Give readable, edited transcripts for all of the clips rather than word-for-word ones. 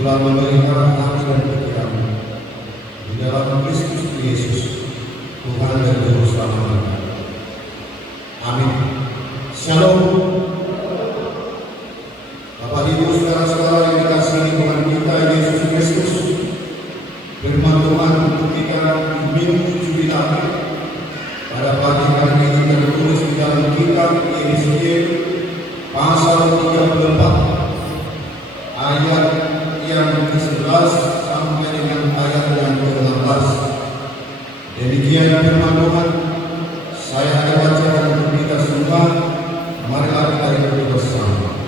Itulah memelihara hati dan pikiranmu di dalam Kristus Yesus, Tuhan dan Juru Selamat kita. Amin. Shalom. Bapak Ibu saudara-saudara yang dikasihi Tuhan kita Yesus Kristus, firman Tuhan untuk kita di Minggu Jubilat pada pagi hari ini tertulis di dalam kitab Yesaya pasal 34 ayat yang ke-11 sampai dengan ayat yang ke-16. Demikian firman Tuhan, saya akan bacakan untuk kita semua. Marilah kita ikuti bersama.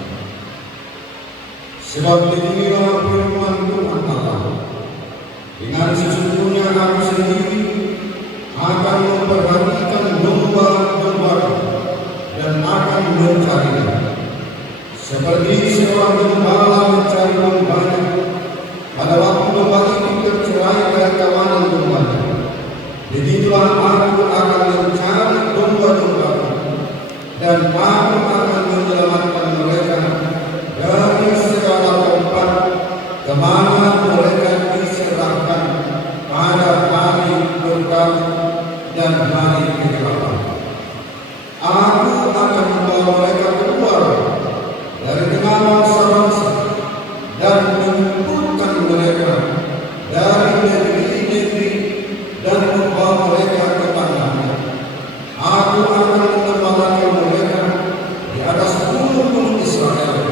Sebab beginilah firman Tuhan Allah, dengan sesungguhnya aku sendiri akan memperhatikan domba-domba dan akan mencarinya, seperti seorang gembala mencari dombanya pada waktu domba itu tercerai dari kawanan dombanya. Begitulah aku akan mencari domba-domba dan aku akan menyelamatkan mereka dari segala tempat kemana mereka diserahkan pada hari berkat dan hari kegelapan. Aku akan membawa mereka keluar dari tengah bangsa-bangsa dan mengumpulkan mereka dari negeri-negeri dan membawa mereka ke tanahnya. Aku akan mengembalakan mereka di atas gunung-gunung Israel,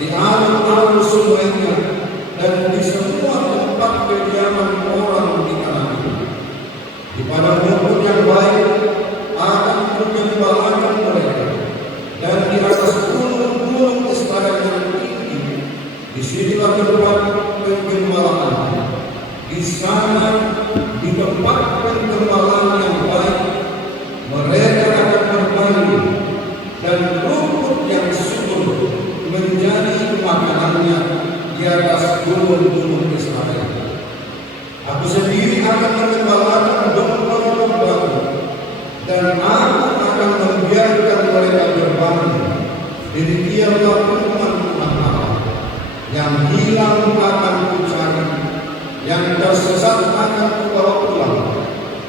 di alun-alun sungainya, dan di semua tempat kediaman orang di tanah itu. Di padang rumput yang baik akan menggembalakan mereka, dan di atas gunung-gunung Israel yang tinggi, disinilah tempat penggembalaan. Di sana, di tempat penggembalaan yang baik, mereka akan berbalik, dan rumput yang subur menjadi makanannya di atas gunung-gunung Israel. Aku sendiri akan mengembalakan domba-dombaku, dan aku akan membiarkan mereka berbalik. Demikianlah firman Tuhan Allah, yang hilang akan kucari, yang tersesat akan kubawa pulang,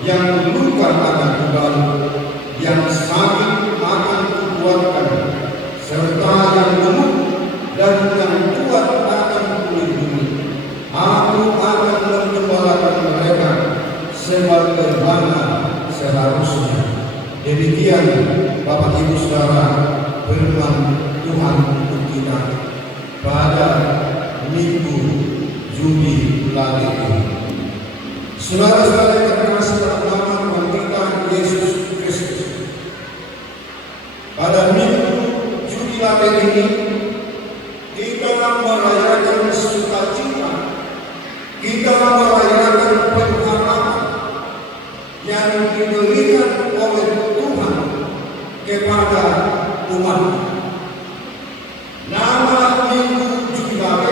yang luka akan kubalut, yang sakit akan kukuatkan, serta yang gemuk dan yang kuat akan kulindungi. Aku akan menggembalakan mereka sebagaimana seharusnya. Demikian Bapak Ibu Saudara, firman Tuhan untuk kita pada Minggu Jubilat ini. Saudara-saudara yang terkasih dalam nama Tuhan kita Yesus Kristus, pada Minggu Jubilat ini kita merayakan sukacita, kita merayakan pengharapan yang diberikan oleh Tuhan kepada umat. Nama Minggu Jubilat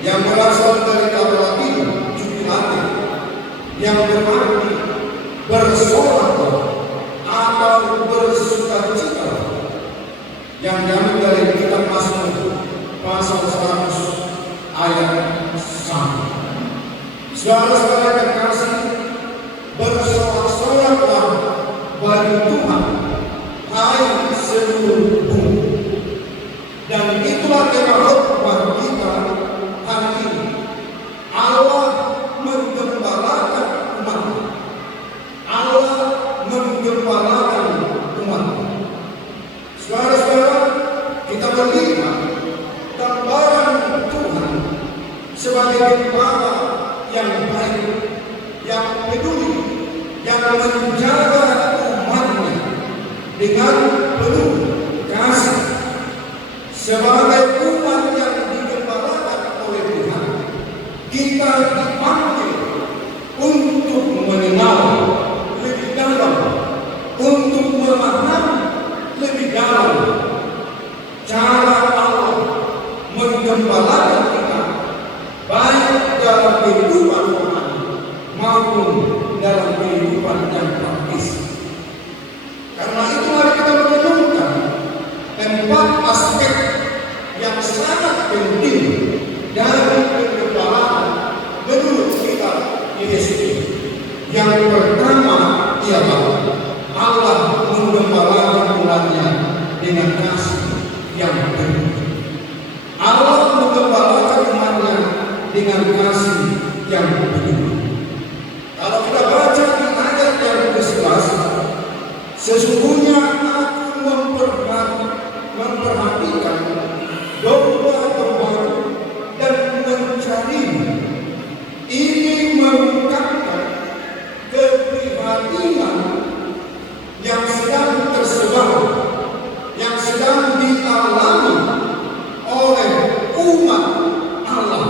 yang berasal dari kata Latin jubilate, yang berarti bersorak atau bersukacita, yang diambil dari kitab Mazmur pasal 100 ayat 1. Saudara-saudara yang terkasih, bersorak-soraklah bagi Tuhan, hai seluruh bumi. Dan itulah tema khotbah kita hari ini. Allah menggembalakan umat. Allah menggembalakan umat. Saudara-saudara, kita melihat gambaran Tuhan sebagai gembala yang baik, yang peduli, yang menjaga umatnya dengan penuh kasih. Sebagai umat yang digembalakan oleh Tuhan, kita dipanggil untuk mengenal lebih dalam, untuk memahami lebih dalam cara Allah menggembalakan kita, baik dalam kehidupan rohani maupun dalam kehidupan yang praktis. Karena itu mari kita merenungkan empat aspek yang sangat penting dari Yesus. Yang pertama ialah Allah menggembalakan umatnya dengan kasih yang penuh. Allah menggembalakan umatnya dengan kasih yang penuh. Kalau kita baca di ayat yang ke-11, sesungguhnya aku memperhatikan domba-domba dan mencarimu. Ini mengungkapkan keprihatinan yang sedang tersebar, yang sedang dialami oleh umat Allah.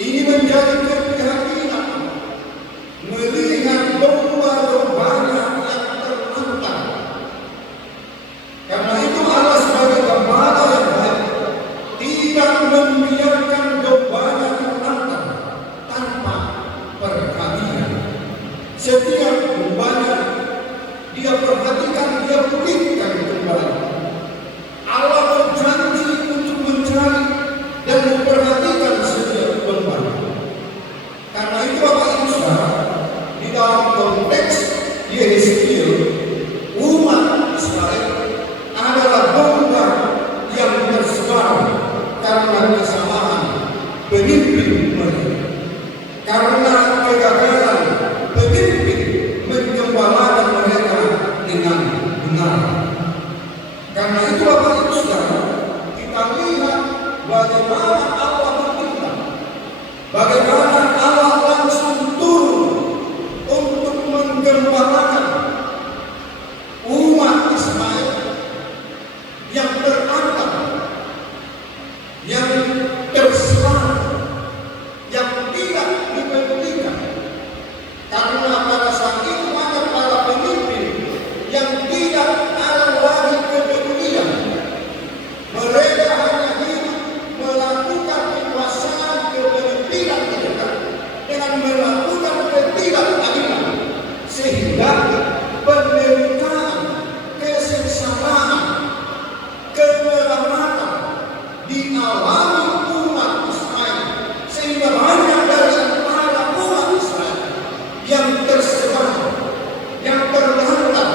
Ini menjadi keprihatinan melihat domba-dombanya yang terlantar. Karena itu Allah sebagai gembala yang baik tidak membiarkan dombanya terlantar tanpa perhatian. Setiap dombanya dia perhatikan, dia pulihkan kembali. Allah berjanji untuk mencari dan memperhatikan setiap domba. Karena itu Bapak Ibu Saudara, di dalam konteks Yeskiel, umat Israel adalah domba yang tersebar karena kesalahan pemimpin mereka, karena kegagalan pemimpin menggembalakan mereka dengan benar. Karena itu Bapak Ibu Saudara, kita lihat bagaimana Allah bertindak, bagaimana Allah langsung turun untuk menggembalakan umat Israel yang terlantar, yang tersebar, yang tidak dipedulikan. Karena pada saat itu ada para pemimpin yang tidak ada lagi kepedulian. Mereka hanya hidup melakukan kekuasaan kepemimpinan mereka dengan melakukan ketidakadilan, sehingga penderitaan, kesengsaraan, kemelaratan dialami umat Israel, sehingga banyak dari antara umat Israel yang tersebar, yang terlantar,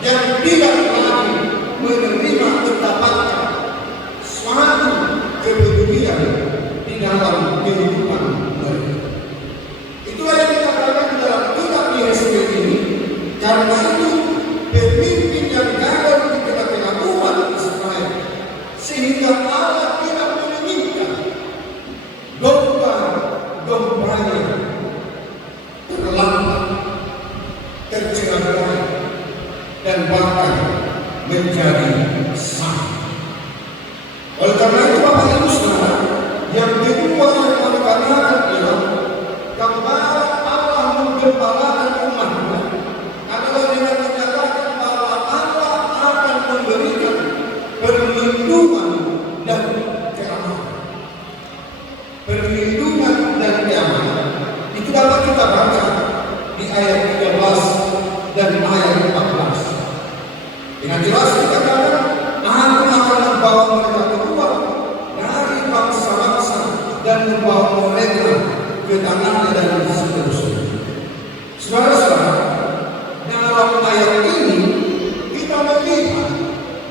yang tidak lagi menerima mendapatkan suatu kepedulian di dalam kehidupan mereka. Itulah yang kita katakan dalam kitab Yeskiel ini. Karena itu pemimpin yang gagal di tengah-tengah umat Israel, sehingga Allah tidak menginginkan domba-dombanya terlambat, tercerai, dan bahkan menjadi sah. Oleh karena itu Bapak Ibu Saudara, yang kedua yang kami katakan ialah gembala Allah menggembalakan umatnya adalah dengan menyatakan bahwa Allah akan memberikan perlindungan dan keamanan. Perlindungan dan keamanan itu dapat kita baca di ayat 13 dan ayat 14. Dengan jelas dikatakan, Aku akan membawa mereka keluar dari bangsa-bangsa dan membawa mereka ke tangannya dan seterusnya. Saudara-saudara, dalam ayat ini kita melihat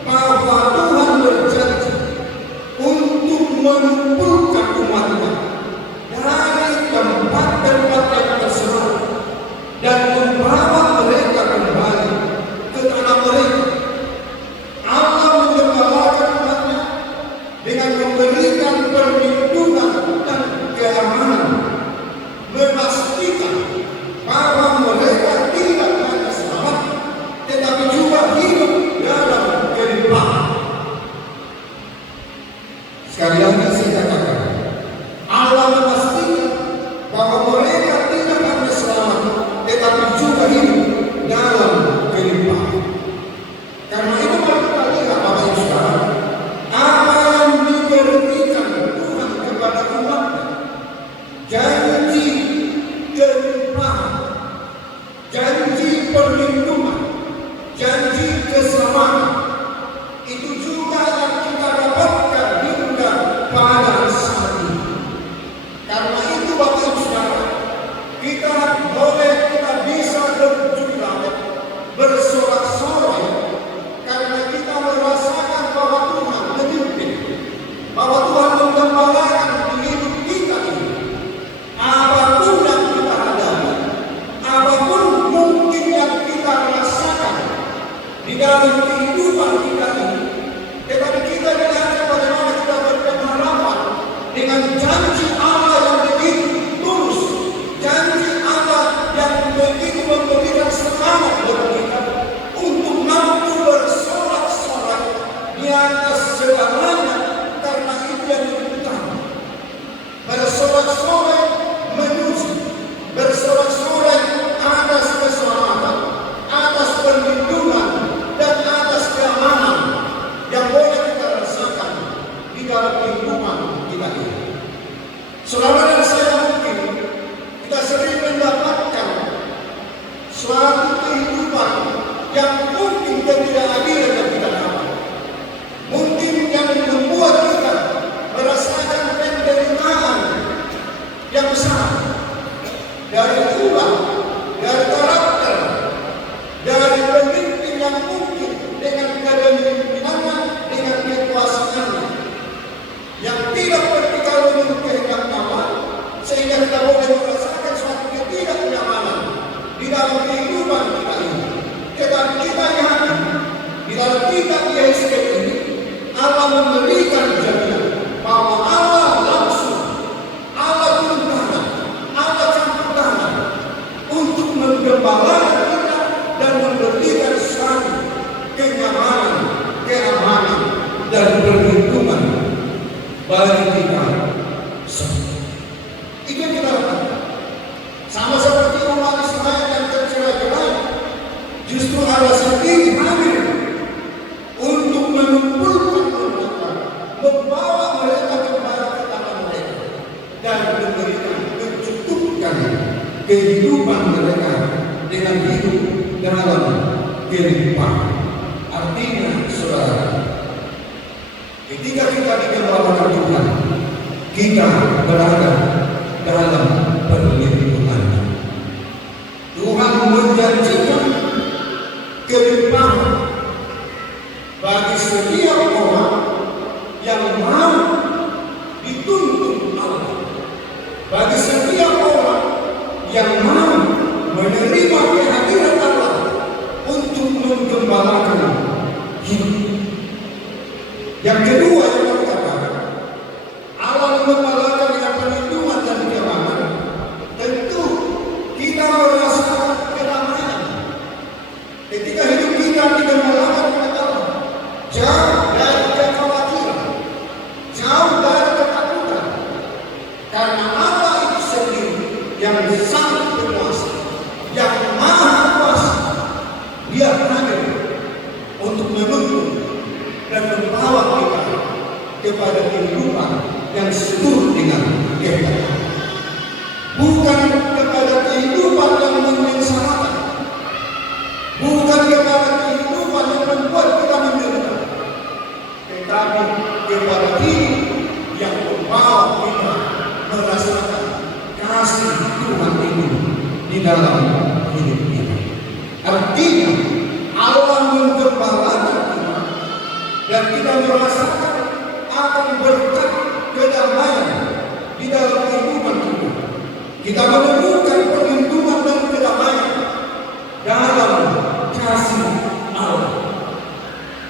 bahwa Tuhan berjanji untuk mengumpulkan umatnya dari tempat-tempat yang tersebar dan membawa mereka kembali ke tanah mereka. Allah menggembalakan umatnya dengan memberikan perlindungan dan keamanan, memastikan bahwa mereka tidak hanya selamat, tetapi juga hidup dalam kelimpahan. Sekali lagi saya katakan, besar, dari ulah, dari karakter, dari pemimpin yang mungkin dengan kepemimpinannya, dengan kekuasaannya, yang tidak berpikir menurut kehendak Allah, sehingga kita boleh merasakan suatu ketidaknyamanan di dalam kehidupan kita ini. Tetapi kita yakin di dalam kitab Yesaya ini Allah memberikan jaminan bahwa Allah langsung, Allah turun tangan, Allah campur tangan untuk menggembalakan kita dan memberikan suatu kenyamanan, keamanan, dan perlindungan bagi kita semua. Itu yang kita lakukan. Sama seperti umat Israel yang tercerai-berai, justru Allah sendiri hadir untuk mengumpulkan mereka, membawa mereka kembali ke tanah mereka, dan memberikan, mencukupkan kehidupan mereka dengan hidup dalam kelimpahan. Artinya, saudara, ketika kita digembalakan Tuhan, kita berada dalam perlindungan. Tuhan menjanjikan kelimpahan bagi setiap orang yang mau dituntun Allah, bagi setiap orang yang mau menerima kehadiran Allah untuk menggembalakan hidup. Yang kedua yang kita katakan, Allah menggembalakan dengan perlindungan dan keamanan. Tentu kita merasakan kedamaian ketika hidup kita digembalakan oleh Allah, jauh dari kekhawatiran, jauh dari ketakutan, karena Allah itu sendiri yang sangat berkuasa, yang maha kuasa. Dia hadir untuk menuntun dan membawa kita kepada kehidupan yang seluruh dengan kehendak, bukan kepada kehidupan yang menyengsarakan, bukan kepada kehidupan yang membuat kita menderita, tetapi kepada hidup yang membawa kita merasakan kasih Tuhan itu di dalam hidup kita. Artinya Allah menggembalakan kita dan kita merasakan akan berkat kedamaian di dalam kehidupan kita. Kita menemukan perlindungan dan kedamaian dalam kasih Allah.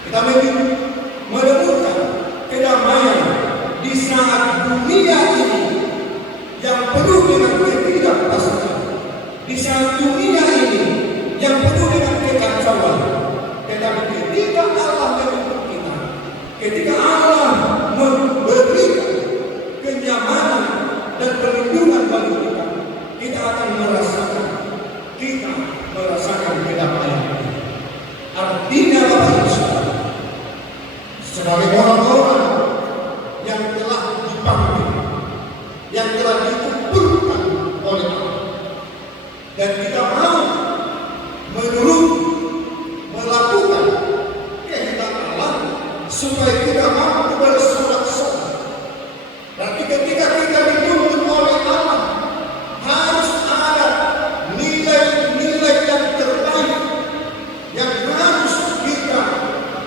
Kita menemukan kedamaian di saat dunia ini yang penuh dengan ketidakpastian, di saat dunia ini yang penuh dengan kekacauan. Tetapi ketika Allah menuntun kita, ketika Allah memberikan kenyamanan dan perlindungan bagi kita, kita akan merasakan kedamaian. Artinya Bapak Ibu Saudara, sebagai orang-orang yang telah dipanggil, yang telah dikumpulkan oleh Allah, dan kita mau menurut melakukan kehendak Allah supaya kita mampu bersorak-sorak. Berarti ketika kita dituntun oleh Allah, harus ada nilai-nilai yang terbaik yang harus kita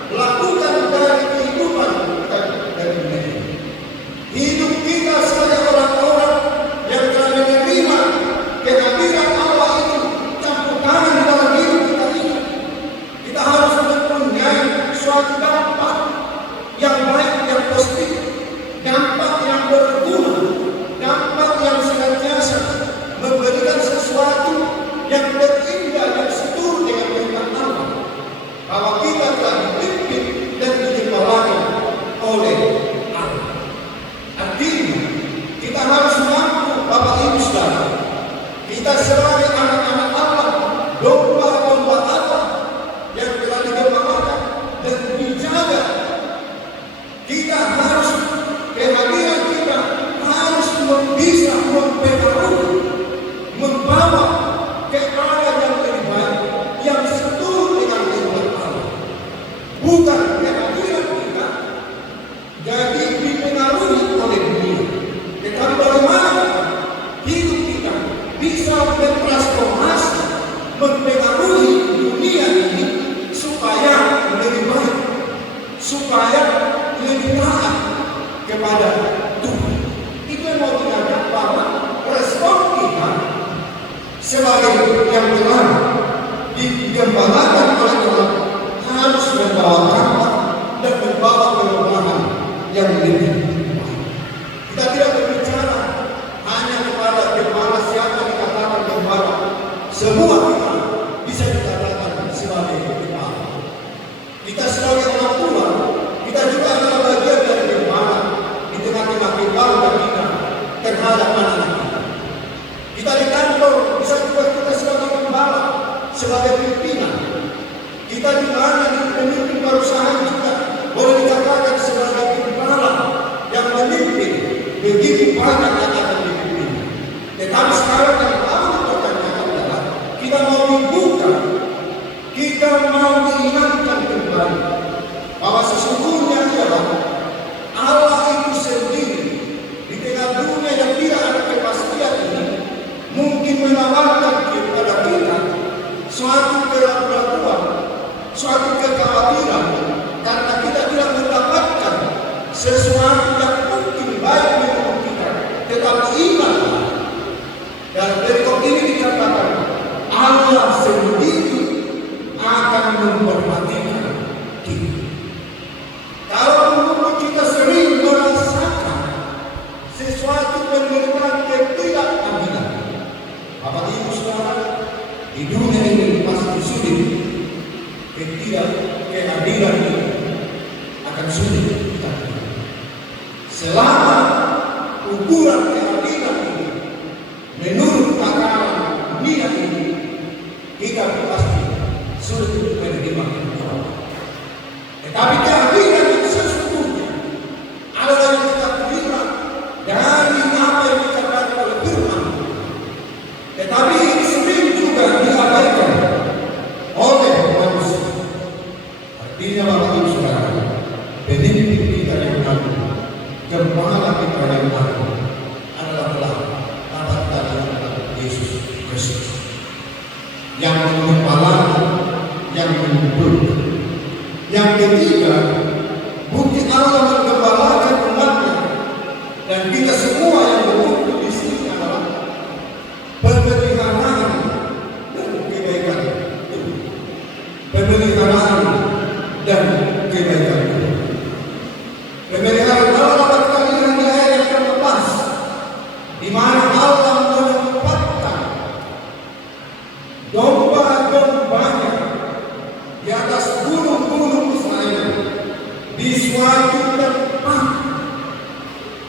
lakukan dari kehidupan kita dari dunia ini. Hidup kita sebagai orang-orang yang telah menerima kehadiran Allah itu campur tangan dalam hidup kita ini, kita harus mempunyai suatu dampak yang baik, yang positif, dampak yang berguna, dampak yang senantiasa memberikan sesuatu yang terindah, yang seturut dengan kehendak Allah, bahwa kita telah dipimpin dan digembalakan oleh Allah. Artinya kita harus mampu, Bapak Ibu Saudara, kita sebagai anak-anak Allah, domba-domba Allah yang telah digembalakan dan dijaga, kita harus kehadiran kita harus bisa mempengaruhi, membawa ke arah yang lebih baik, yang seturut dengan kehendak Allah. Bukan kehadiran kita jadi dipengaruhi oleh dunia, tetapi bagaimana kita Kita di mana di pemimpin perusahaan juga boleh dikatakan sebagai gembala yang memimpin begitu banyak yang akan dipimpin. Tetapi sekarang yang mau dipertanyakan adalah kita mau dibuka, kita mau diingatkan kembali bahwa sesungguhnya adalah Allah itu sendiri di tengah dunia yang tidak ada kepastian ini mungkin menawarkan kepada kita suatu keraguan, suatu kekhawatiran karena kita tidak mendapatkan sesuatu yang mungkin baik menurut kita. Tetapi ingatlah, dalam perikop ini dikatakan Allah sendiri akan memperhatikan kita. Kalau dulu kita sering merasakan sesuatu penderitaan ketidakadilan, Bapak Ibu Saudara, di dunia ini pasti sulit. Ketidakadilan ini akan sulit kita. Selama ukuran keadilan ini menurut takaran dunia ini, kita pasti sulit menerima ukuran. Tetapi keadilan yang sesungguhnya adalah yang kita terima dari apa yang dikatakan oleh firman. Tetapi ini sering juga diabaikan oleh manusia. Artinya Bapak Ibu Saudara, pemimpin kita yang agung, gembala kita yang agung adalah Bapak kita Yesus Kristus yang mengepalkan, yang mengumpulkan. Yang ketiga, bukti Allah menggembalakan umatnya dan kita semua yang berkumpul di sini adalah pemeliharaan dan kebaikan Tuhan. Pemeliharaan dan kebaikan Tuhan. Pemeliharaan Allah dapat kita lihat di ayat yang ke-14, di mana Allah menempatkan domba-dombanya di atas gunung-gunung Israel di suatu tempat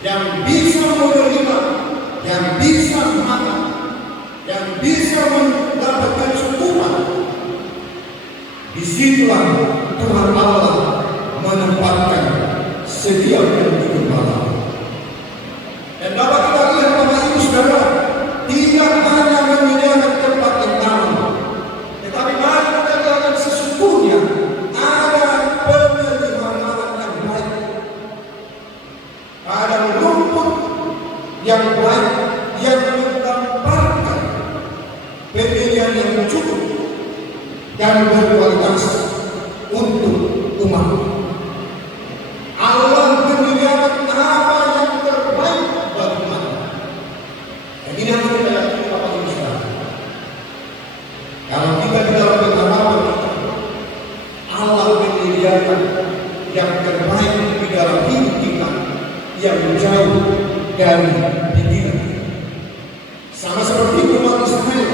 yang bisa menerima, yang bisa makan, yang bisa mendapatkan cukupan. Disitulah Tuhan Allah menempatkan setiap gembala. Dan dapat kita lihat Bapak Ibu Saudara, tidak hanya menyediakan tempat yang aman, tetapi mari kita lihat sesungguhnya ada pemeliharaan yang baik, ada rumput yang baik yang menggambarkan pemilihan yang cukup dan berkualitas untuk umat. Allah menyediakan apa yang terbaik bagi umat. Dan ini harus kita yakini Bapak Ibu Saudara. Kalau kita di dalam pengalaman kita, Allah menyediakan yang terbaik di dalam hidup kita yang jauh dari pikiran. Sama seperti umat Israel,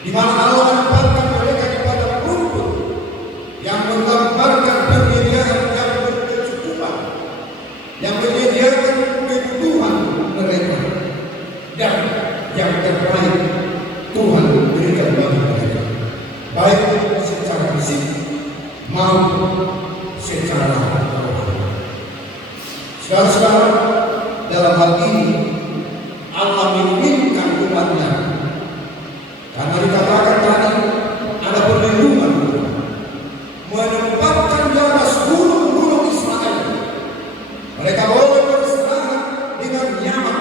di mana Allah menempatkan mereka kepada rumput yang menggambarkan penyediaan yang berkecukupan, yang menyediakan kebutuhan mereka, dan yang terbaik Tuhan berikan bagi mereka, baik secara fisik maupun secara rohani. Saudara-saudara, dalam hal ini Allah menginginkan umatnya, karena dikatakan tadi ada perlindungan, menempatkan di atas gunung-gunung Israel. Mereka boleh beristirahat dengan nyaman,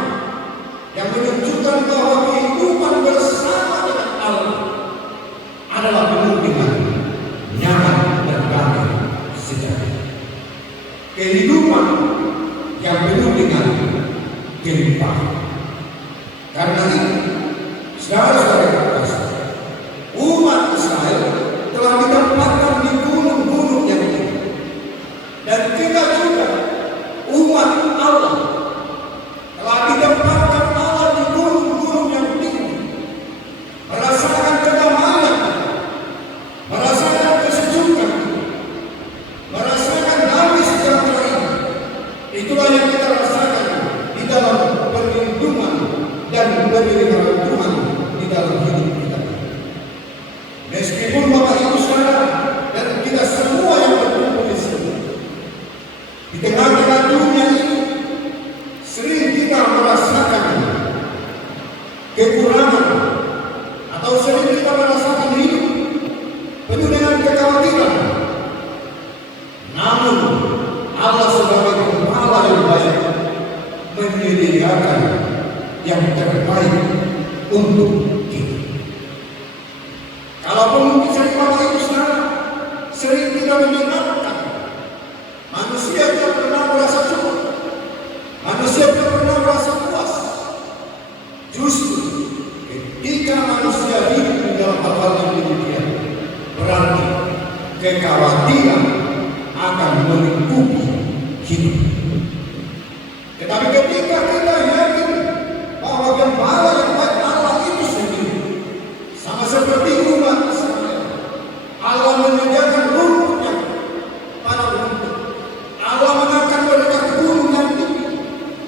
yang menunjukkan bahwa kehidupan bersama dengan Allah adalah penuh dengan nyaman dan damai sejahtera. Kehidupan yang penuh dengan kelimpahan. Karena itu, saudara-saudara, umat Israel telah ditempatkan di gunung-gunung yang tinggi, dan kita juga umat Allah telah ditempatkan Allah di gunung-gunung yang tinggi, merasakan kedamaian, merasakan kesejukan, merasakan damai sejahtera ini. Itulah yang kita rasakan di dalam perlindungan dan pemeliharaan Tuhan di dalam hidup kita. Meskipun Bapak Ibu Saudara, kekurangan, atau sering kita merasakan hidup penuh dengan kekhawatiran. Namun Allah sebagai Gembala yang baik menyediakan yang terbaik untuk kita. Kalaupun bisa Bapak Ibu Saudara sering kita mendengarkan manusia tidak pernah merasa cukup, manusia tidak pernah merasa puas. Justru ketika manusia hidup di dalam hal yang demikian, berarti kekhawatiran akan melingkupi hidup. Tetapi ketika kita yakin bahwa Gembala yang baik Allah itu sendiri, sama seperti umat Israel, Allah menyediakan rumputnya pada rumput, Allah mengangkat mereka ke gunung yang tinggi.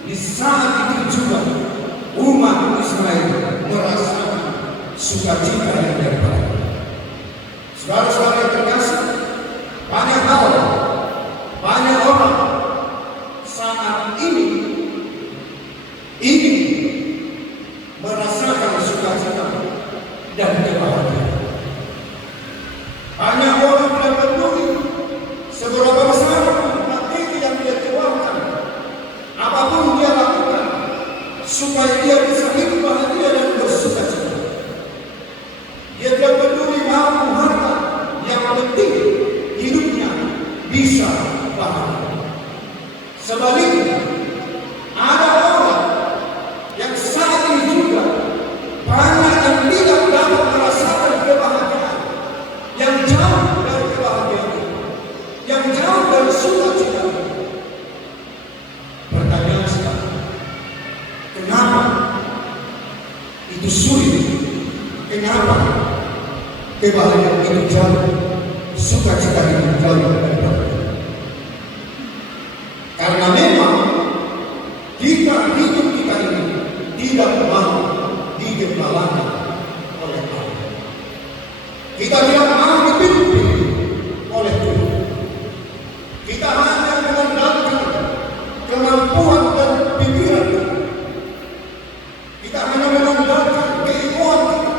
Di saat itu juga umat Israel merasakan sukacita yang terbaik. Saudara-saudara yang terkasih, banyak hal, banyak orang saat ini merasakan sukacita dan kebahagiaan. Banyak orang tidak peduli seberapa besar materi yang dia keluarkan, apapun dia lakukan supaya dia bisa hidup bahagia dan bersukacita. Dia tidak peduli mampu harta, yang penting hidupnya bisa bahagia. Sebaliknya, ada orang yang saat ini juga banyak yang tidak dapat merasakan kebahagiaan, yang jauh dari kebahagiaan, yang jauh dari sukacita. Pertanyaan sekarang, kenapa itu sulit? Kenapa kebahagiaan itu jauh, sukacita itu jauh? Karena memang kita hidup kita ini tidak mau digembalakan oleh Allah. Kita tidak mau dipimpin oleh Tuhan. Kita hanya mengandalkan kemampuan dan pikiran kita. Kita hanya mengandalkan keilmuan kita.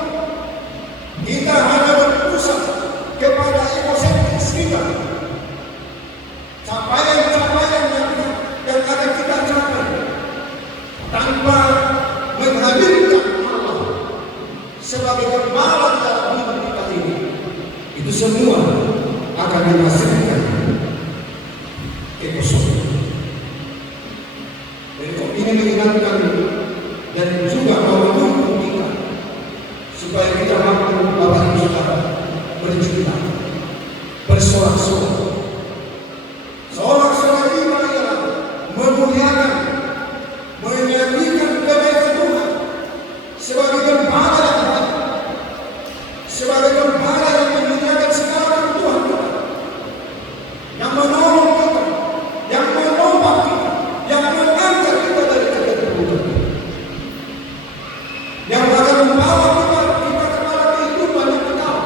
Kita hanya berpusat kepada egosentris kita. Capaian-capaian yang akan kita capai tanpa menghadirkan Allah sebagai Gembala dalam hidup kita ini, itu semua akan menghasilkan kekosongan. Dan ini mengingatkan dan juga mendukung kita supaya kita mampu Bapak Ibu Saudara berjuang, bersorak-sorak. Sorak-sorak kita ialah memuliakan, menyanyikan kebaikan Tuhan sebagai Gembala yang baik, sebagai Gembala yang menyediakan segala kebutuhan kita, yang menolong kita, yang menopang kita, yang mengangkat kita dari keterpurukan, yang akan membawa kita kepada kehidupan yang kekal.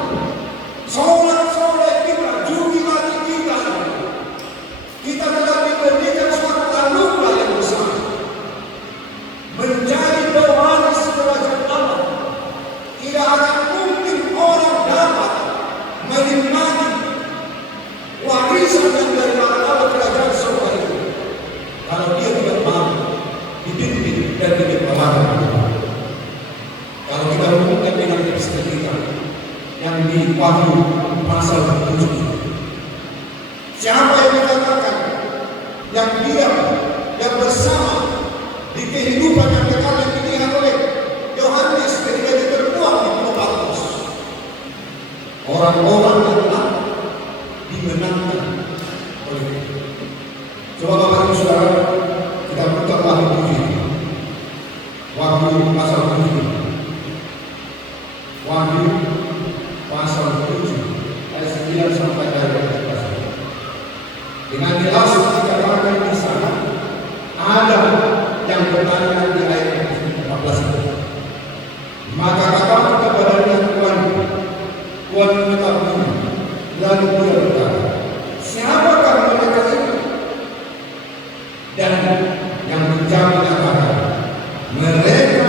Sorak-sorak kita, jubilat kita, kita telah diberikan suatu anugerah yang besar, menjadi pewaris kerajaan Allah. Tidak akan mungkin orang dapat menikmati warisan yang dari Allah kerajaan surga itu kalau dia tidak mau dipimpin dan digembalakan. Kalau kita hubungkan dengan teks kita yang di Wahyu pasal 7, siapa yang mengatakan yang diam, yang bersama di kehidupan yang kekal yang dilihat oleh Yohanes ketika diterbuang di Pulau Patmos, orang-orang yang telah dimenangkan oleh Tuhan. Coba Bapak Ibu Saudara, kita buka Wahyu 7, Wahyu pasal 7, Wahyu pasal 7 ayat 9 sampai ayat 11. Dengan jelas dikatakan di sana ada yang bertanya di ayat 14 itu. Maka katakan kepadanya Tuhan mengetahui. Lalu dia berkata, siapakah mereka itu? Dan yang menjawab mengatakan, mereka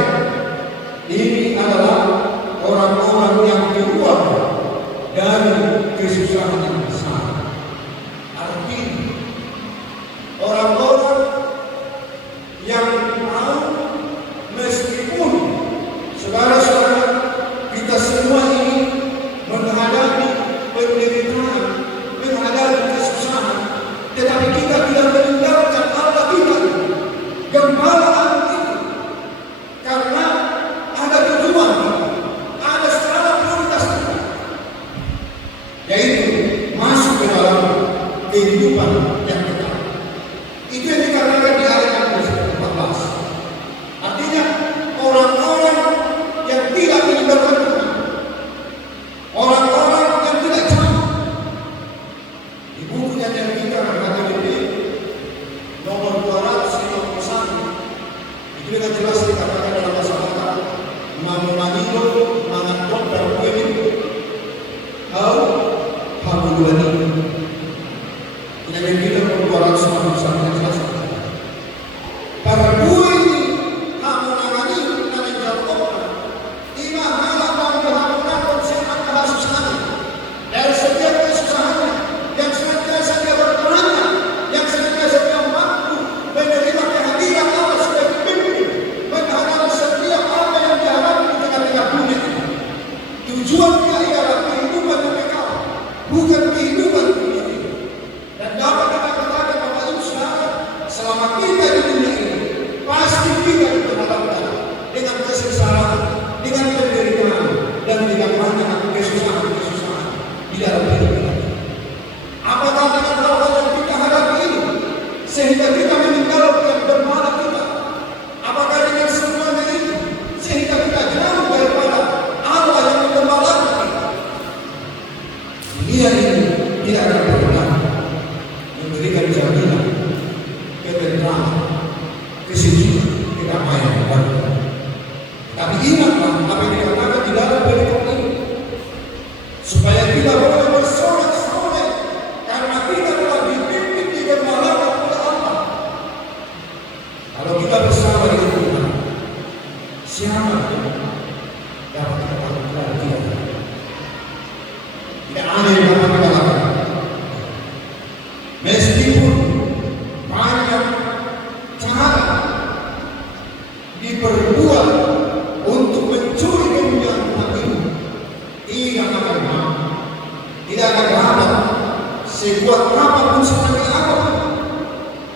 Itu dengan jelas dikatakan dalam masyarakat Manilo, Manantok, dan Kuwait Hamuluani. Yang kita perbuatan semua bersama jelas. Para dua ini Hamulani dan yang jatuh lima malam tahun dihamulan konsepnya kesusahan. Dari setiap kesusahannya yang senantiasa dia berperannya, yang senantiasa dia mampu menerima kehadiran Allah sebagai pemimpin, menghadapi setiap apa yang dihadapi di tengah-tengah dunia. Tujuan dia ialah kehidupan yang kekal, bukan kehidupan dunia ini. Dan dapat kita katakan Bapak Ibu Saudara, selama kita di dunia ini, pasti kita diperhadapkan dengan kesengsaraan, dengan penderitaan, dan dengan banyak kesusahan-kesusahan di dalam hidup kita. Apakah dengan hal-hal yang kita hadapi ini sehingga kita meninggalkan bermana kita? Apakah dengan semuanya itu sehingga kita jauh daripada Allah yang menggembalakan kita? Dunia ini tidak akan pernah memberikan jaminan ketentraman, kesejukan, kedamaian bagi kita. Tapi ingatlah apa yang dikatakan di dalam perikop ini, supaya kita boleh bersorak-sorai karena kita telah dipimpin digembalakan oleh Allah. Kalau kita bersama dengan Tuhan, siapa yang dapat kita lakukan? Tidak ada yang dapat kita lakukan. Meskipun banyak cara diperbuat untuk mencuri kemuliaan Tuhan ini, tidak akan mampu, tidak akan dapat. Sekuat apapun, sebagai apapun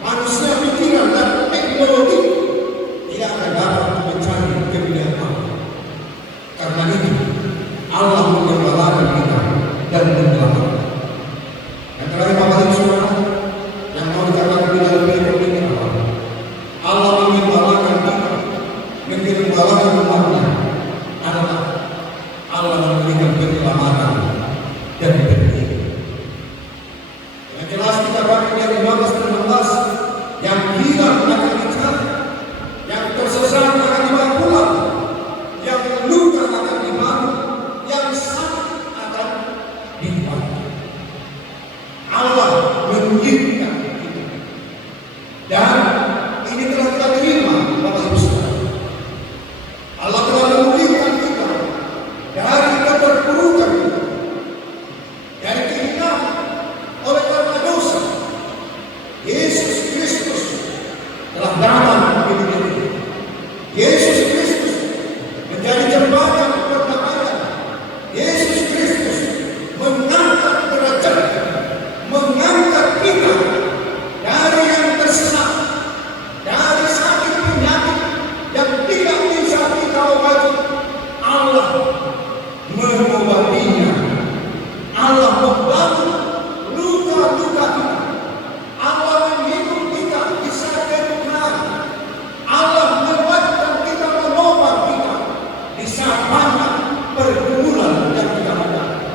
manusia pikiran dan teknologi, tidak akan dapat untuk mencari kemuliaan Allah. Karena itu Allah menggembalakan kita dan menyelamatkan. Yang terakhir Bapak Ibu Saudara, yang mau dikatakan di dalam perikop ini adalah Allah menggembalakan kita, menggembalakan umatnya adalah Allah memberikan penyelamatan dan pendidikan. Yang jelas kita baca dari 15 dan 16, yang hilang akan dicari, yang tersesat akan dibawa pulang, yang luka akan dibangun, yang sakit akan dibantu. Allah mengirimkan kita, dan ini telah kita terima Bapak Ibu Saudara. Allah telah memulihkan kita dari keterpurukan kita, dari kehinaan oleh karena dosa. Yesus Kristus telah datang ke dunia ini. Yesus Kristus menjadi jembatan perdamaian. Yesus Kristus mengangkat derajat, mengangkat kita dari yang tersesat, dari sakit penyakit yang tidak bisa kita obati. Allah mengobatinya. Allah membantu luka-luka kita. Allah menghidup kita di saat kebutuhan. Allah menguatkan kita, menopang kita di saat banyak pergumulan yang kita hadapi.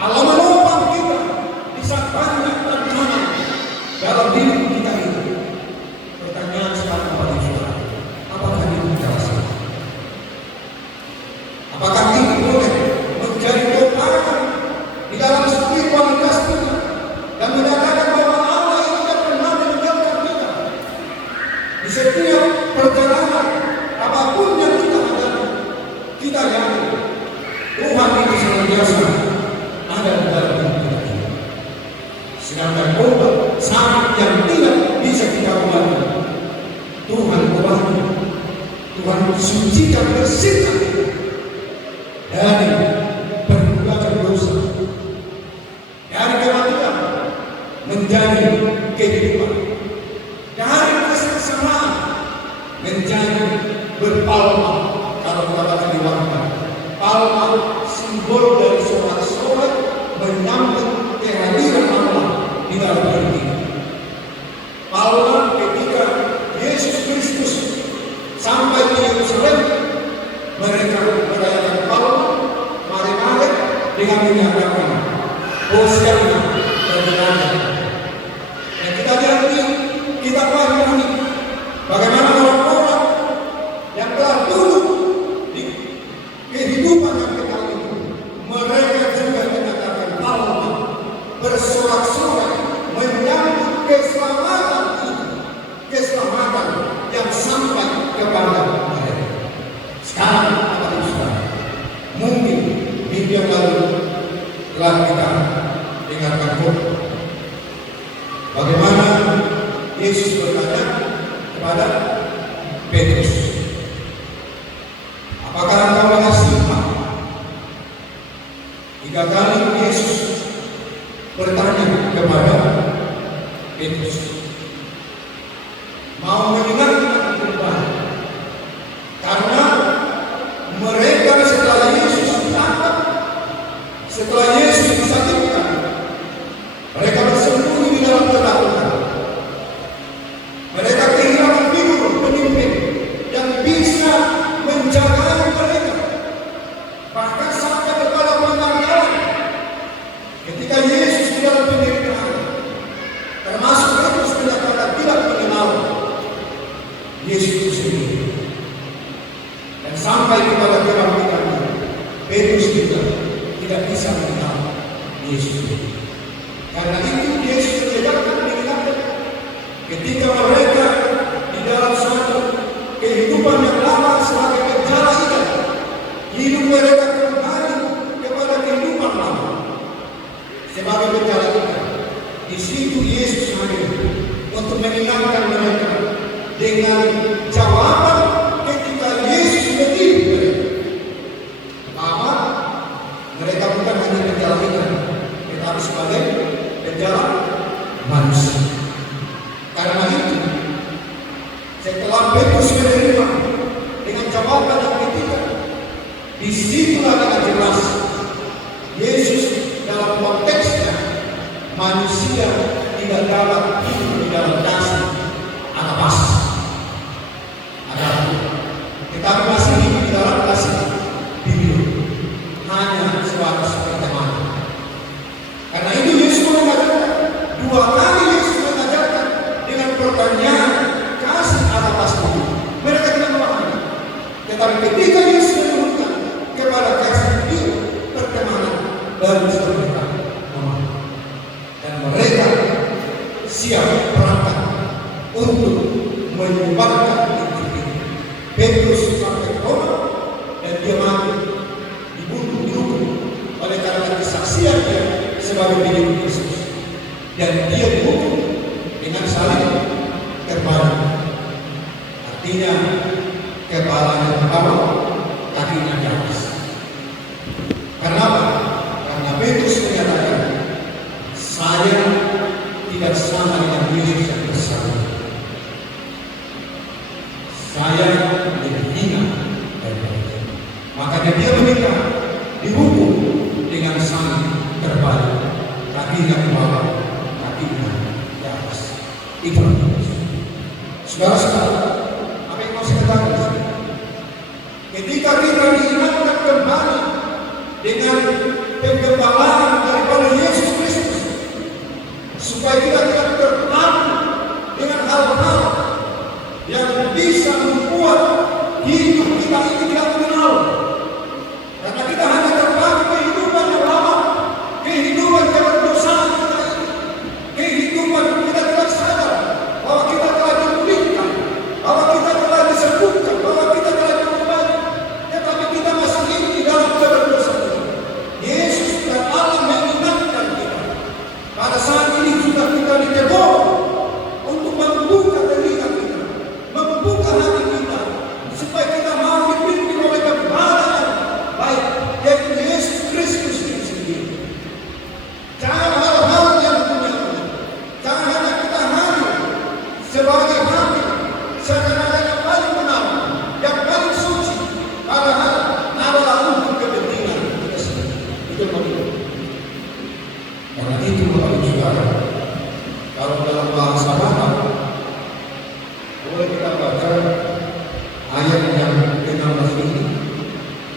Allah menopang kita di saat banyak tantangan dalam hidup kita ini. Pertanyaan sekarang kepada kita, apakah itu kita rasakan? Apakah kita boleh menjadi topangan di dalam spiritualitas kita dan menyatakan bahwa Allah itu tidak pernah meninggalkan kita di setiap perjalanan apapun yang kita hadapi? Kita yakin Tuhan itu senantiasa ada di dalam hidup kita. Sedangkan obat sakit yang tidak bisa kita obati, Tuhan obati. Tuhan sucikan, bersihkan dari perbuatan dosa, dari kematian menjadi kehidupan, dari kesengsaraan menjadi berpalma. Kalau kita baca di Warta, palma simbol dari sorak-sorak menyambut kehadiran Allah di dalam hidup kita. Palma ketika Yesus Kristus sampai di Yerusalem, mereka merayakan palma, mari-mari dengan menyatakan Hosianna dan Bernada. Dan kita lihat di kitab Wahyu ini, bagaimana orang-orang Petrus mau mengingatkan kembali, karena mereka setelah Yesus ditangkap, setelah Yesus disalibkan, mereka bersembunyi di dalam ketakutan. Mereka kehilangan figur pemimpin yang bisa menjaga mereka, bahkan sampai kepada penanggalan ketika Yesus di dalam penderitaan, termasuk Petrus menyatakan tidak mengenal Yesus itu sendiri. Dan sampai kepada kebangkitan, Petrus juga tidak bisa mengenal Yesus itu. Karena itu Yesus mengajarkan mengingatkan ketika mereka di dalam suatu kehidupan yang lama sebagai penjara ikan, hidup mereka kembali kepada kehidupan lama sebagai penjara ikan. Di situ Yesus hadir untuk mengingatkan mereka dengan jawaban ketika Yesus mendidik mereka bahwa mereka bukan hanya penjara ikan, tetapi sebagai penjara manusia. Karena itu, setelah Petrus menerima dengan jawaban yang ketiga, disitulah dengan jelas Yesus dalam konteksnya manusia tidak dapat hidup di dalam dasar atau pasar. Tetapi masih hidup di dalam kasih hidup, hanya suatu pertemanan. Karena itu Yesus mengajarkan, dua kali Yesus mengajarkan dengan pertanyaan kasih atau pasti. Mereka tidak memahami. Tetapi ketika Yesus menurunkan kepada kasih hidup, pertemanan, baru mereka memahami. Dan mereka siap berangkat untuk menyebarkan Injil. Petrus sampai ke Roma dan dia mati, dibunuh oleh karena kesaksian dia sebagai pengikut Yesus, dan dia dihukum dengan salib terbalik, artinya kepalanya ke bawah, kakinya di atas. Kenapa? Karena Petrus menyatakan, saya tidak sama dengan Yesus yang bersalib. Saya lebih hina daripada dia. Makanya dia menikah, dihukum dengan salib terbalik, kakinya ke bawah, kakinya di atas. Itu saudara-saudara, apa yang mau saya katakan? Ketika kita diingatkan kembali dengan penggembalaan daripada Yesus Kristus, supaya kita tidak terpaku dengan hal-hal yang bisa membuat hidup kita ini tidak mengenal. Karena kita hanya terpaku kehidupan yang lama, kehidupan keberdosaan kita ini, kehidupan kita tidak sadar bahwa kita telah dipulihkan, bahwa kita telah disembuhkan, bahwa kita telah kembali, tetapi kita masih hidup di dalam keberdosaan ini. Yesus dan Allah mengingatkan kita. Pada saat ini sudah kita ditegur untuk membuka telinga kita, membuka hati kita, supaya kita mau dipimpin oleh Gembala yang baik, yaitu Yesus Kristus itu sendiri. Jangan hal-hal yang duniawi, jangan hanya kita hadir sebagai hakim, seakan-akan yang paling benar, yang paling suci, padahal adalah untuk kepentingan kita sendiri. Itu betul. Karena itu Bapak Ibu Saudara, kalau dalam bahasa Batak, boleh kita baca ayat yang ke-16 ini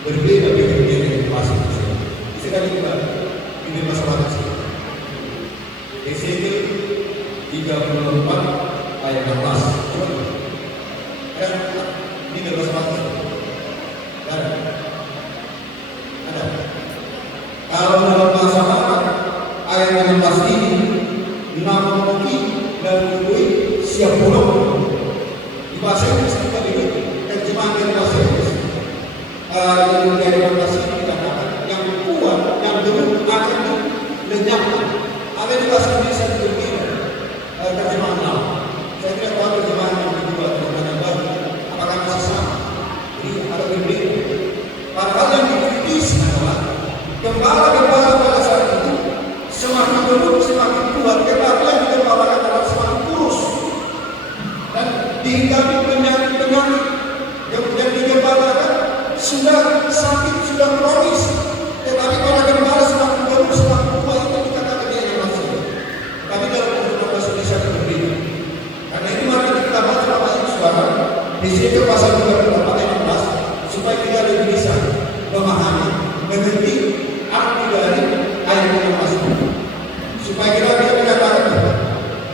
berbeda dengan bahasa Indonesia. Sekali kita ini bahasa Batak. Ezekiel 34 ayat 16. Ada ini bahasa Batak. Ada. Kalau dalam bahasa Batak ayat 16 ini namuki dan kui siap pulang. Di bahasa Inggris kita dulu terjemahan dari bahasa Inggris yang dari bahasa ini dikatakan yang kuat, yang dulu akan lenyapkan. Ada di bahasa Indonesia itu begini terjemahan lama. Saya tidak tahu terjemahan yang kedua terjemahan baru apakah masih sama. Jadi ada berbeda. Padahal yang dikritisi adalah gembala pada saat itu semakin dulu semakin kuat, tetapi yang digembalakan adalah semakin 2 Korintus 16 supaya kita lebih bisa memahami, mengerti arti dari ayat yang masuk. Supaya kita bisa mengatakan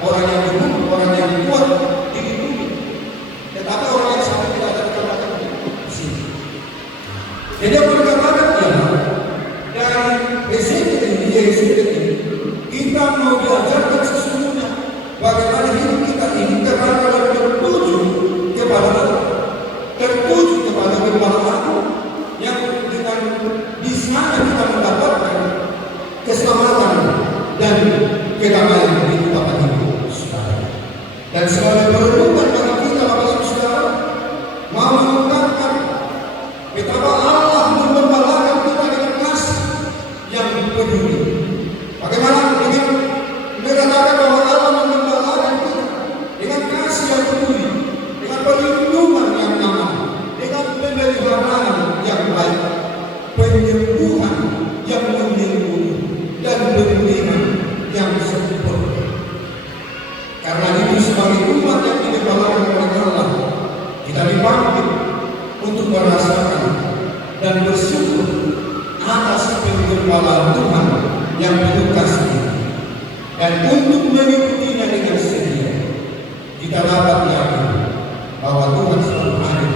orang yang gemuk, orang yang kuat dilindungi, tetapi orang yang sakit tidak ada kata-kata di sini. Jadi aku berkatakan dari Ezekiel ini kita mau diajarkan sesungguhnya bagaimana hidup kita ini terhadap tertuju kepada Allah, tertuju kepada kebenaran yang dengan di sana kita mendapatkan keselamatan dan kedamaian di tempat hidup saudara. Dan sebagai perenungan bagi kita Bapak Ibu Saudara, mau mengungkapkan betapa Allah membalakan kita dengan kasih yang peduli. Bagaimana dengan mengatakan bahwa Allah membalakan kita dengan kasih yang peduli, dengan perlindungan yang aman, dengan pemeliharaan yang baik, penyembuhan yang melindungi, dan pemberian yang sempurna. Karena itu sebagai umat yang digembalakan oleh Allah, kita dipanggil untuk merasakan dan bersyukur atas penggembalaan Tuhan yang penuh kasih, dan untuk mengikutinya dengan setia. Kita dapat yakin bahwa Tuhan selalu hadir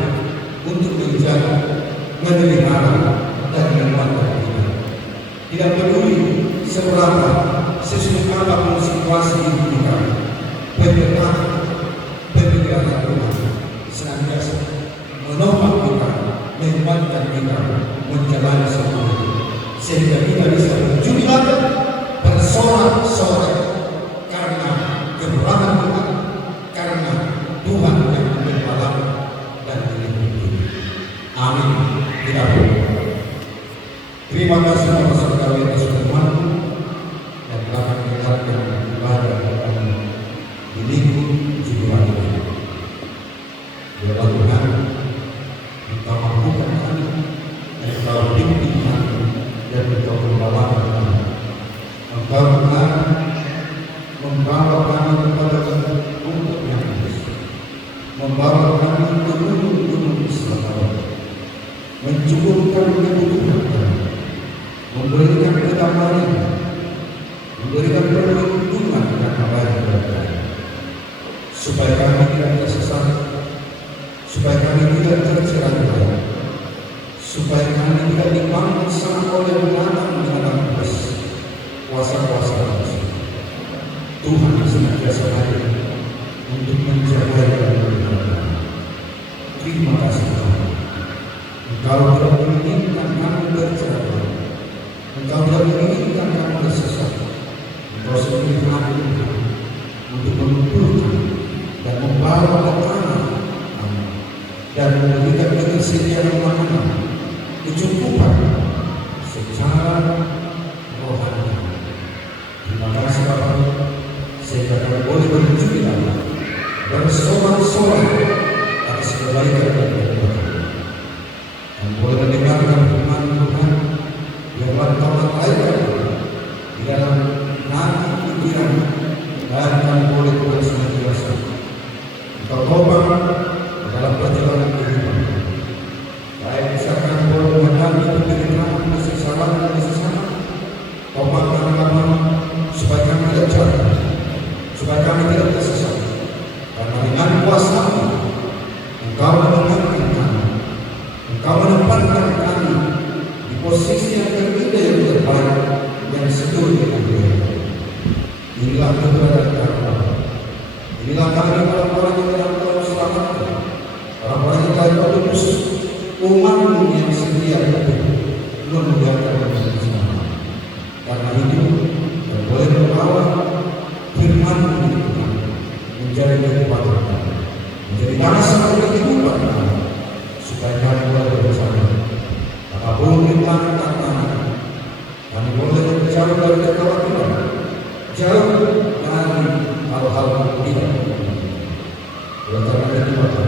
untuk menjaga, memelihara, dan menguatkan kita. Tidak peduli seberapa sesulit apapun situasi hidup kita, pemeliharaan Tuhan senantiasa menopang kita, menguatkan kita menjalani semua itu, sehingga kita bisa berjubilat, bersorak-sorai karena kebenaran Tuhan, karena Tuhan yang membela dan melindungi. Amin. Kita berdoa. Terima kasih kepada saudara yang sudah mampu dan telah mendengarkan ibadah kami di minggu Jumat ini. Biarlah Tuhan Engkau mampukan kami, Engkau bimbing kami, dan Engkau membawakan kami. Engkau benar membawa kami kepada bentuk yang kudus, membawa kami ke gunung-gunung Islam, mencukupkan kebutuhan kami, memberikan kedamaian, memberikan perlindungan dan kebaikan kepada kami, supaya kami tidak tersesat, supaya kami tidak tercerai-berai, supaya kami tidak dipangsa oleh binatang dengan bebas, kuasa-kuasa manusia. Tuhan senantiasa hadir untuk menjaga dan melindungi kami. Terima kasih Tuhan. Engkau tidak menginginkan kami bercerai, Engkau tidak menginginkan kami tersesat. Engkau sendiri hadir untuk mengumpulkan dan membawa ke tanah dan memberikan ketersediaan makanan, kecukupan secara rohani. Terima kasih Bapak, sehingga kami boleh berjubilat, bersorak-sorai atas kebaikan dan kebenaran. Kami boleh mendengarkan firman Tuhan, biarlah Engkau menaikkan di dalam hati pikiran, dan kami boleh Tuhan senantiasa Engkau topang dalam perjalanan kehidupan. Baik misalkan boleh menghadapi penderitaan, kesesalan dan kesesalan, topangkan kami supaya kami tidak jatuh, supaya kami tidak tersesat. Karena dengan kuasa-Mu Engkau menempatkan kami, Engkau menempatkan kami di posisi yang terindah, yang terbaik, yang setuju dengan Dia. Inilah kebenaran kami. Inilah kami orang-orang yang telah Engkau selamatkan, orang-orang yang telah Engkau tebus, umat-Mu yang setia hidup, memuliakan Tuhan bersama. Karena itu, yang boleh membawa firman-Mu itu menjadi kekuatan kami, menjadi dasar kehidupan kami, supaya kami boleh bersama. Apapun rintangan kami boleh jauh dari kekhawatiran, jauh dari hal-hal yang tidak oleh karena itu Bapak,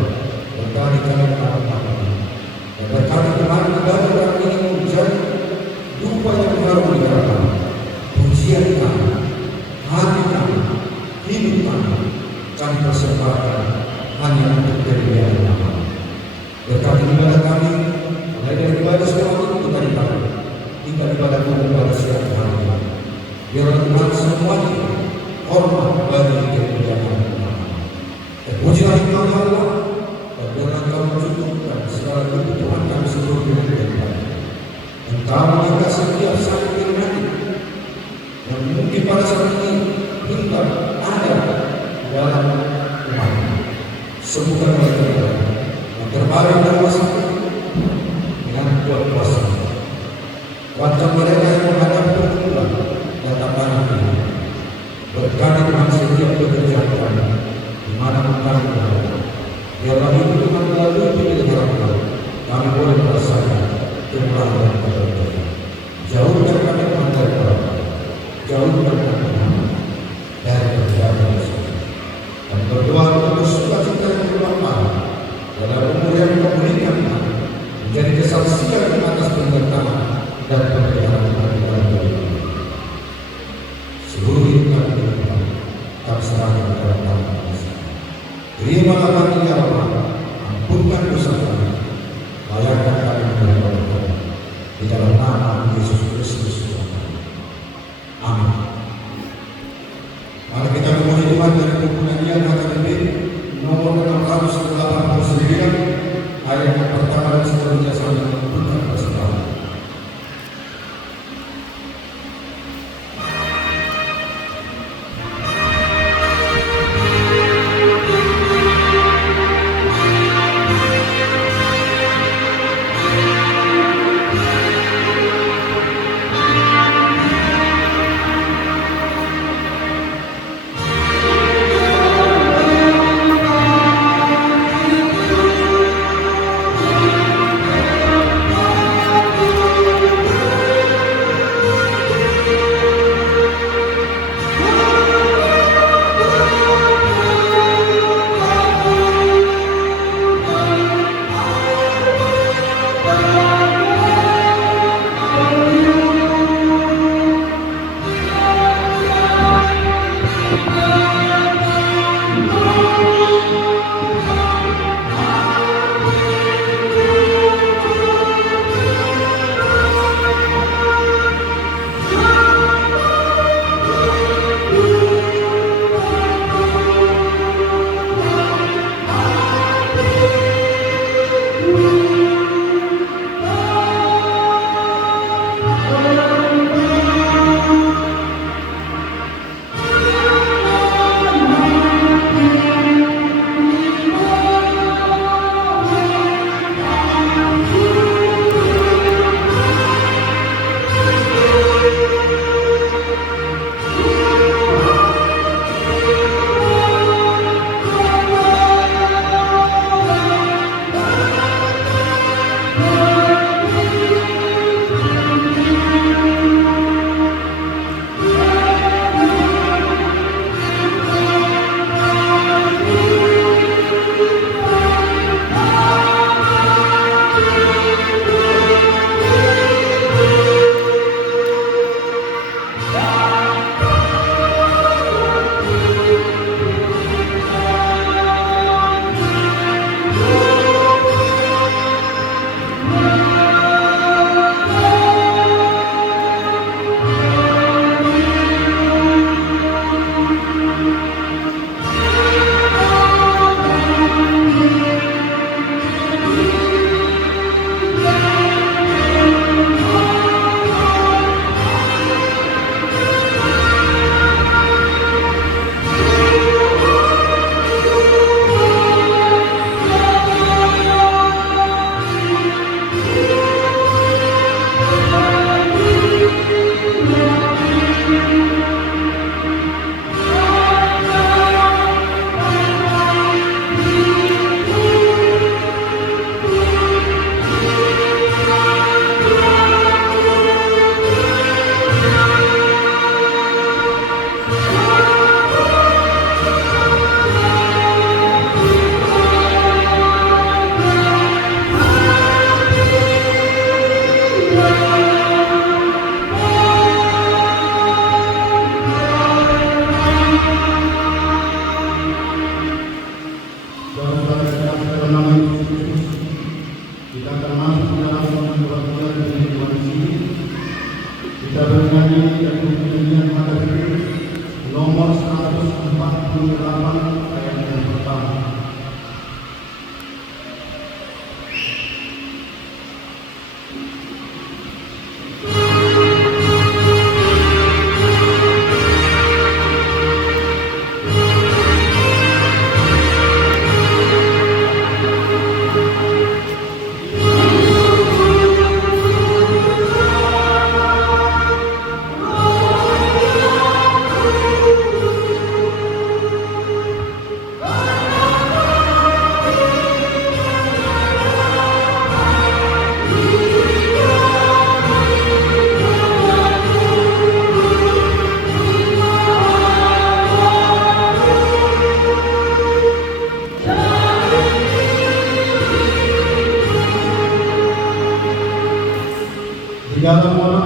berkali kami mengatakan, dan berkali kemarin ibadah kami ini menjadi dupa yang baru di dalam kami, pujian kami, hati kami, hidup kami persembahkan hanya untuk kemuliaan nama. ibadah kami, mulai dari ibadah sekolah kita ibadah, hingga ibadah pada siang hari. Biarlah Tuhan semuanya hormat bagi kemuliaan Tuhan. Terpujilah Engkau ya Allah, dan biarlah Engkau mencukupkan segala kebutuhan kami seluruh dengan baik. Engkau menjaga setiap satu keringat yang mungkin pada saat ini hingga ada dalam umat. Sembuhkan mereka yang terbaring dan sakit dengan kuat kuasa. Kuatkan mereka yang menghadapi pergumulan datang panik ini. Berkati Tuhan setiap pekerjaan kami di mana kami berada. Biarlah itu Tuhan melalui pilihan kami boleh merasakan kemurahan dan keberkatan. Jauhkan kami dari orang, jauhkan kami dari perjalanan musuh. Dan berdoa untuk sukacita yang berlimpah dalam umur yang kau berikan kami, menjadi kesaksian atas penderitaan dan pemberian kami dalam hidup. Seluruh hidup kami berlimpah, kami serahkan dalam tangan Tuhan. Terimalah kami ya Allah, ampunkan dosa kami, layakkan kami menerima Tuhan. Di dalam nama Yesus Kristus Tuhan kami. Amin. Mari kita memohon Tuhan dari buku Nyanyian HKBP nomor 689 ayat yang pertama dan seterusnya sampai mengumpulkan persembahan. yang termasuk dalam perbuatan dari Tuhan ini. Kita bernyanyi dan nyanyian Mazmur nomor 148 ayat yang pertama. Di dalam